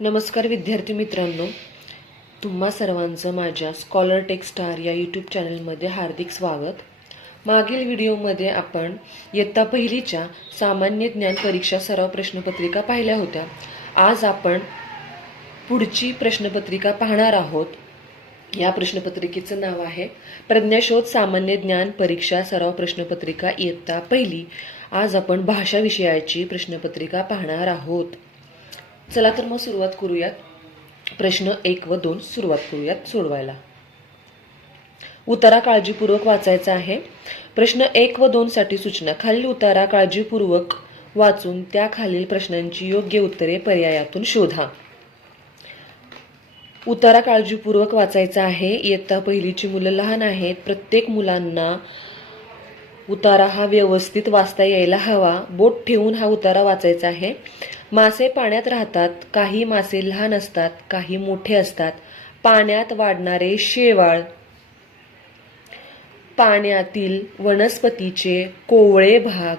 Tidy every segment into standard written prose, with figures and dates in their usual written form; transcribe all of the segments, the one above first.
नमस्कार विद्यार्थी मित्रांनो, तुम्हा सर्वांचं माझ्या स्कॉलर टेक स्टार या यूट्यूब चॅनलमध्ये हार्दिक स्वागत. मागील व्हिडिओमध्ये आपण इयत्ता पहिलीच्या सामान्य ज्ञान परीक्षा सराव प्रश्नपत्रिका पाहिल्या होत्या. आज आपण पुढची प्रश्नपत्रिका पाहणार आहोत. या प्रश्नपत्रिकेचं नाव आहे प्रज्ञाशोध सामान्य ज्ञान परीक्षा सराव प्रश्नपत्रिका इयत्ता पहिली. आज आपण भाषा विषयाची प्रश्नपत्रिका पाहणार आहोत. चला तर मग सुरुवात करूयात. प्रश्न 1 व 2 सुरुवात करूयात सोडवायला. उतारा काळजीपूर्वक वाचायचा आहे. प्रश्न 1 व 2 साठी सूचना. खालील उतारा काळजीपूर्वक वाचून त्या खालील प्रश्नांची योग्य उत्तरे पर्यायातून शोधा. उतारा काळजीपूर्वक वाचायचा आहे. इयत्ता पहिलीची मुलं लहान आहेत. प्रत्येक मुलांना उतारा हा व्यवस्थित वाचता यायला हवा. बोट ठेवून हा उतारा वाचायचा आहे. मासे पाण्यात राहतात. काही मासे लहान असतात, काही मोठे असतात. पाण्यात वाढणारे शेवाळ, पाण्यातील वनस्पतीचे कोवळे भाग,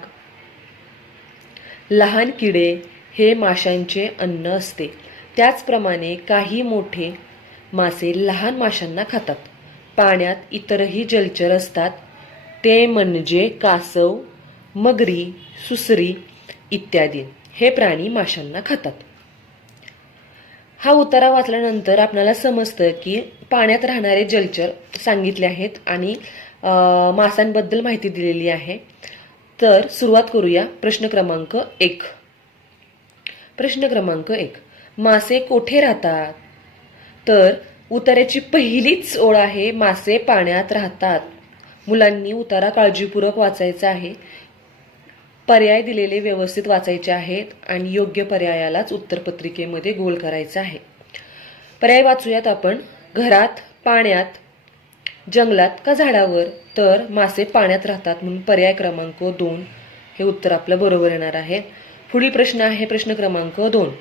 लहान किडे हे माशांचे अन्न असते. त्याचप्रमाणे काही मोठे मासे लहान माशांना खातात. पाण्यात इतरही जलचर असतात. ते म्हणजे कासव, मगरी, सुसरी इत्यादी. हे प्राणी माशांना खातात. हा उतारा वाचल्यानंतर आपल्याला समजतं की पाण्यात राहणारे जलचर सांगितले आहेत आणि माशांबद्दल माहिती दिलेली आहे. तर सुरुवात करूया. प्रश्न क्रमांक 1. प्रश्न क्रमांक 1. मासे कोठे राहतात? तर उतार्याची पहिलीच ओळ आहे मासे पाण्यात राहतात. मुलांनी उतारा काळजीपूर्वक वाचायचा आहे. पर्याय दिलेले व्यवस्थित वाचायचे आहेत आणि योग्य पर्यायालाच उत्तरपत्रिकेमध्ये गोल करायचं आहे. पर्याय वाचूयात आपण. घरात, पाण्यात, जंगलात का झाडावर? तर मासे पाण्यात राहतात म्हणून पर्याय क्रमांक 2 हे उत्तर आपलं बरोबर येणार आहे. पुढील प्रश्न आहे प्रश्न क्रमांक 2.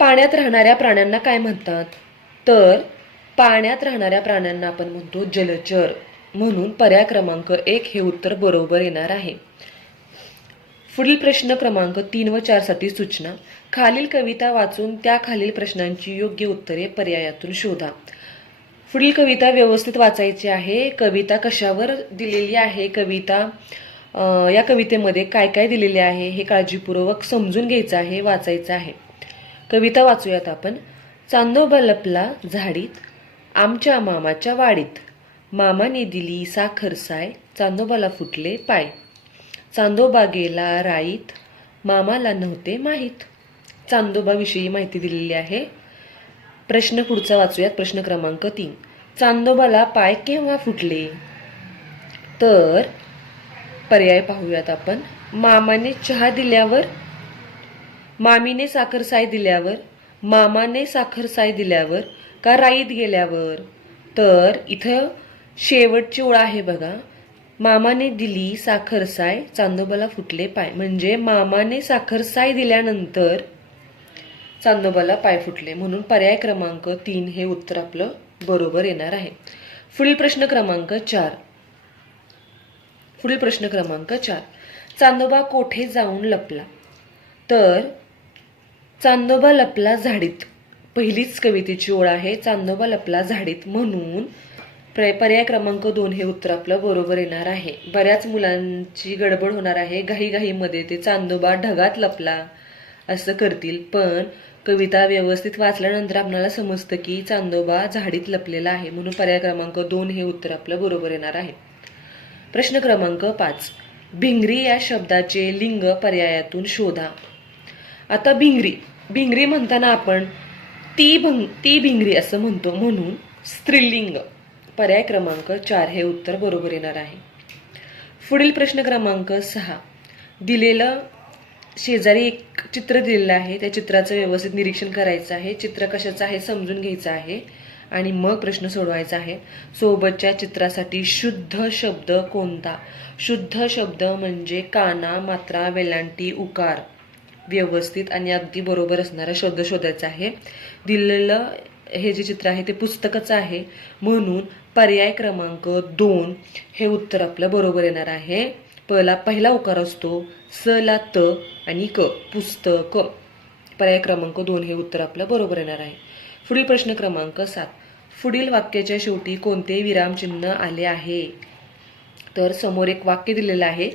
पाण्यात राहणाऱ्या प्राण्यांना काय म्हणतात? तर पाण्यात राहणाऱ्या प्राण्यांना आपण म्हणतो जलचर म्हणून पर्याय क्रमांक 1 हे उत्तर बरोबर येणार आहे. पुढील प्रश्न क्रमांक 3 व 4 साठी सूचना. खालील कविता वाचून त्या खालील प्रश्नांची योग्य उत्तरे पर्यायातून शोधा. पुढील कविता व्यवस्थित वाचायची आहे. कविता कशावर दिलेली आहे, या कवितेमध्ये काय काय दिलेले आहे हे काळजीपूर्वक समजून घ्यायचं आहे, वाचायचं आहे. कविता वाचूयात आपण. चांदोबा लपला झाडीत, आमच्या मामाच्या वाडीत. मामाने दिली साखर साय, चांदोबाला फुटले पाय. चांदोबा गेला राईत, मामाला नव्हते माहीत. चांदोबाविषयी माहिती दिलेली आहे. प्रश्न पुढचा वाचूयात. प्रश्न क्रमांक 3. चांदोबाला पाय केव्हा फुटले? तर पर्याय पाहूयात आपण. मामाने चहा दिल्यावर, मामीने साखर साय दिल्यावर, मामाने साखर साय दिल्यावर का राईत गेल्यावर? तर इथं शेवटची ओळ आहे बघा. मामाने दिली साखर साय, चांदोबाला फुटले पाय. म्हणजे मामाने साखर साय दिल्यानंतर चांदोबाला पाय फुटले म्हणून पर्याय क्रमांक 3 हे उत्तर आपलं बरोबर येणार आहे. पुढील प्रश्न क्रमांक 4. पुढील प्रश्न क्रमांक 4. चांदोबा कोठे जाऊन लपला? तर चांदोबा लपला झाडीत. पहिलीच कवितेची ओळ आहे चांदोबा लपला झाडीत म्हणून पर्याय क्रमांक 2 हे उत्तर आपलं बरोबर येणार आहे. बऱ्याच मुलांची गडबड होणार आहे. घाईघाईमध्ये ते चांदोबा ढगात लपला असं करतील, पण कविता व्यवस्थित वाचल्यानंतर आपल्याला समजतं की चांदोबा झाडीत लपलेला आहे म्हणून पर्याय क्रमांक 2 हे उत्तर आपलं बरोबर येणार आहे. प्रश्न क्रमांक 5. भिंगरी या शब्दाचे लिंग पर्यायातून शोधा. आता भिंगरी म्हणताना आपण ती भिंगरी असं म्हणतो म्हणून स्त्रीलिंग. पर्याय क्रमांक 4 हे उत्तर बरोबर येणार आहे. पुढील प्रश्न क्रमांक 6. दिलेलं शेजारी एक चित्र दिलेलं आहे. त्या चित्राचं व्यवस्थित निरीक्षण करायचं आहे. चित्र कशाचं आहे समजून घ्यायचं आहे आणि मग प्रश्न सोडवायचा आहे. सोबतच्या चित्रासाठी शुद्ध शब्द कोणता? शुद्ध शब्द म्हणजे काना, मात्रा, वेलांटी, उकार व्यवस्थित आणि अगदी बरोबर असणारा शब्द शोधायचा आहे. दिलेलं हे जे चित्र आहे ते पुस्तकाचं आहे म्हणून पर्याय क्रमांक 2 हे उत्तर आपलं बरोबर येणार आहे. पहिला उकार असतो, स ला त आणि क, पुस्तक. पर्याय क्रमांक 2 हे उत्तर आपलं बरोबर येणार आहे. पुढील प्रश्न क्रमांक 7. पुढील वाक्याच्या शेवटी कोणते विरामचिन्ह आले आहे? तर समोर एक वाक्य दिलेलं आहे,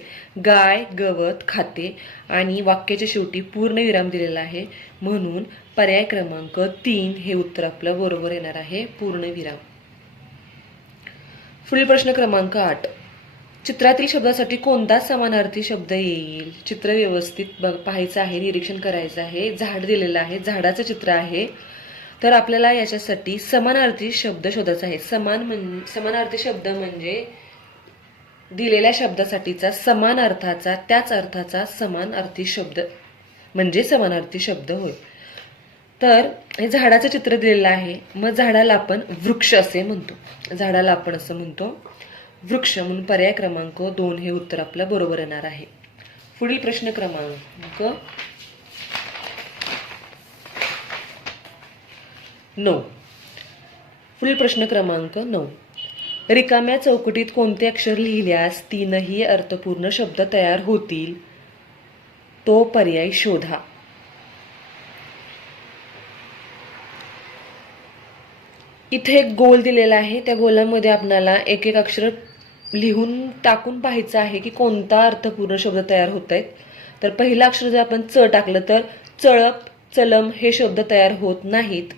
गाय गवत खाते, आणि वाक्याच्या शेवटी पूर्ण विराम दिलेला आहे, म्हणून पर्याय क्रमांक 3 हे उत्तर आपलं बरोबर येणार आहे, पूर्ण विराम. पुढील प्रश्न क्रमांक 8. चित्रातील शब्दासाठी कोणता समानार्थी शब्द येईल? चित्र व्यवस्थित पाहायचं आहे, निरीक्षण करायचं आहे. झाड दिलेलं आहे, झाडाचं चित्र आहे, तर आपल्याला याच्यासाठी समानार्थी शब्द शोधायचा आहे. समानार्थी शब्द म्हणजे दिलेल्या शब्दासाठीचा समान अर्थाचा, त्याच अर्थाचा समानार्थी शब्द म्हणजे समानार्थी शब्द होय. तर हे झाडाचं चित्र दिलेलं आहे, मग झाडाला आपण वृक्ष असे म्हणतो, झाडाला आपण असं म्हणतो वृक्ष, म्हणून पर्याय क्रमांक 2 हे उत्तर आपलं बरोबर येणार आहे. पुढील प्रश्न क्रमांक 9. पुढील प्रश्न क्रमांक 9. रिकाम्या चौकटीत कोणते अक्षर लिहिल्यास 3ही अर्थपूर्ण शब्द तयार होतील? तो पर्याय शोधा. इथे एक गोल दिलेला आहे, त्या गोलामध्ये आपल्याला एक एक अक्षर लिहून टाकून पाहायचं आहे की कोणता अर्थपूर्ण शब्द तयार होत आहेत. तर पहिलं अक्षर जर आपण च टाकलं तर चळप चलम हे शब्द तयार होत नाहीत.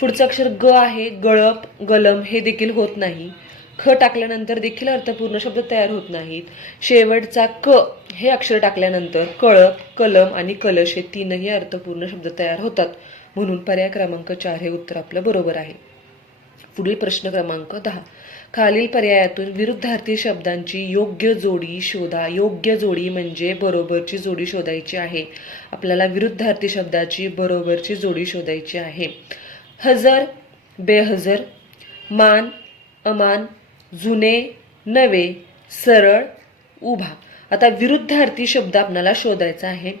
पुढचं अक्षर ग आहे, गळप गलम हे देखील होत नाही. ख टाकल्यानंतर देखील अर्थपूर्ण शब्द तयार होत नाहीत. शेवटचा क हे अक्षर टाकल्यानंतर कळप कलम आणि कलश हे 3ही अर्थपूर्ण शब्द तयार होतात, म्हणून पर्याय क्रमांक 4 हे उत्तर आपलं बरोबर आहे. पुढील प्रश्न क्रमांक 10. खालील पर्यायातून विरुद्धार्थी शब्दांची योग्य जोडी शोधा. योग्य जोडी म्हणजे बरोबरची जोडी शोधायची आहे. आपल्याला विरुद्धार्थी शब्दाची बरोबरची जोडी शोधायची आहे. हजर बेहजर, मान अमान, जुने नवे, सरळ उभा. आता विरुद्धार्थी शब्द आपल्याला शोधायचा आहे.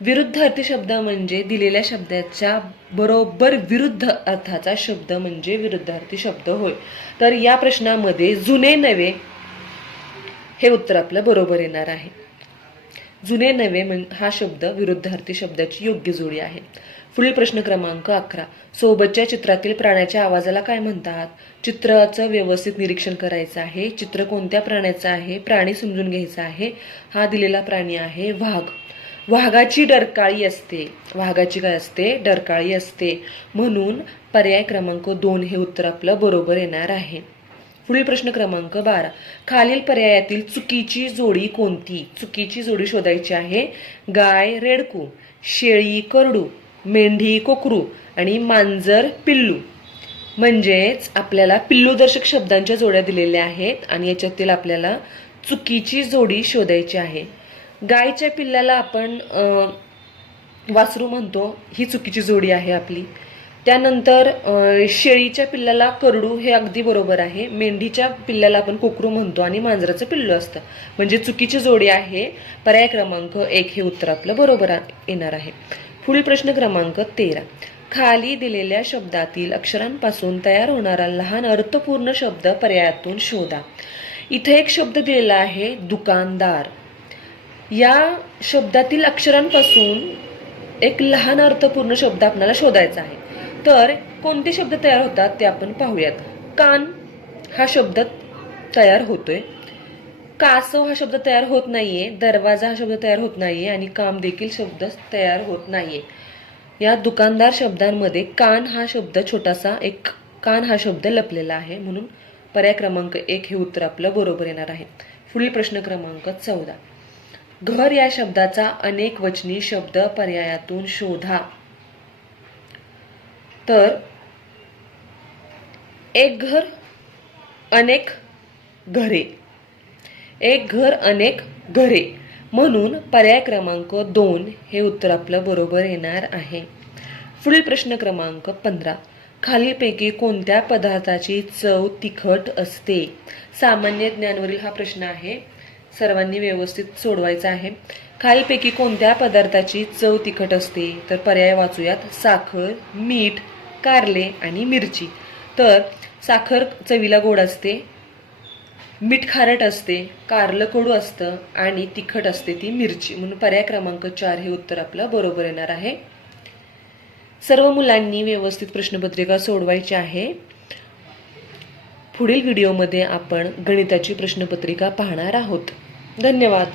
विरुद्धार्थी शब्द म्हणजे दिलेल्या शब्दाच्या बरोबर विरुद्ध अर्थाचा शब्द म्हणजे विरुद्धार्थी शब्द होय. तर या प्रश्नामध्ये जुने नवे हे उत्तर आपलं बरोबर येणार आहे. जुने नवे हा शब्द विरुद्धार्थी शब्दाची योग्य जोडी आहे. पुढील प्रश्न क्रमांक 11. सोबतच्या चित्रातील प्राण्याच्या आवाजाला काय म्हणतात? चित्राचं व्यवस्थित निरीक्षण करायचं आहे. चित्र कोणत्या प्राण्याचं आहे, प्राणी समजून घ्यायचा आहे. हा दिलेला प्राणी आहे वाघ. वाघाची डरकाळी असते. वाघाची काय असते? डरकाळी असते, म्हणून पर्याय क्रमांक 2 हे उत्तर आपलं बरोबर येणार आहे. पुढील प्रश्न क्रमांक 12. खालील पर्यायातील चुकीची जोडी कोणती? चुकीची जोडी शोधायची आहे. गाय रेडकू, शेळी करडू, मेंढी कोकरू आणि मांजर पिल्लू. म्हणजेच आपल्याला पिल्लूदर्शक शब्दांच्या जोड्या दिलेल्या आहेत आणि याच्यातील आपल्याला चुकीची जोडी शोधायची आहे. गायच्या पिल्लाला आपण वासरू म्हणतो, ही चुकीची जोडी आहे आपली. त्यानंतर शेळीच्या पिल्लाला करडू हे अगदी बरोबर आहे. मेंढीच्या पिल्लाला आपण कोकरू म्हणतो आणि मांजराचं पिल्लू असतं, म्हणजे चुकीची जोडी आहे. पर्याय क्रमांक 1 हे उत्तर आपलं बरोबर येणार आहे. पुढील प्रश्न क्रमांक 13. खाली दिलेल्या शब्दातील अक्षरांपासून तयार होणारा लहान अर्थपूर्ण शब्द पर्यायातून शोधा. इथे एक शब्द दिलेला आहे दुकानदार. या शब्दातील अक्षरांपासून एक लहान अर्थपूर्ण शब्द आपल्याला शोधायचा आहे. तर कोणते शब्द तयार होतात ते आपण पाहूयात. कान हा शब्द तयार होतोय. कासव हा शब्द तयार होत नाहीये. दरवाजा हा शब्द तयार होत नाहीये आणि काम देखील शब्द तयार होत नाहीये. या दुकानदार शब्दांमध्ये कान हा शब्द छोटासा एक कान हा शब्द लपलेला आहे, म्हणून पर्याय क्रमांक 1 हे उत्तर आपलं बरोबर येणार आहे. पुढील प्रश्न क्रमांक 14. घर या शब्दाचा अनेक वचनी शब्द पर्यायातून शोधा. तर एक घर अनेक घरे, एक घर अनेक घरे, म्हणून पर्याय क्रमांक 2 हे उत्तर आपलं बरोबर येणार आहे. पुढील प्रश्न क्रमांक 15. खालीलपैकी कोणत्या पदार्थाची चव तिखट असते? सामान्य ज्ञानवरील हा प्रश्न आहे, सर्वांनी व्यवस्थित सोडवायचा आहे. खालीलपैकी कोणत्या पदार्थाची चव तिखट असते? तर पर्याय वाचूयात. साखर, मीठ, कारले आणि मिरची. तर साखर चवीला गोड असते, मीठ खारट असते, कारलं कडू असतं आणि तिखट असते ती मिरची, म्हणून पर्याय क्रमांक 4 हे उत्तर आपलं बरोबर येणार आहे. सर्व मुलांनी व्यवस्थित प्रश्नपत्रिका सोडवायची आहे. पुढील व्हिडिओमध्ये आपण गणिताची प्रश्नपत्रिका पाहणार आहोत. धन्यवाद.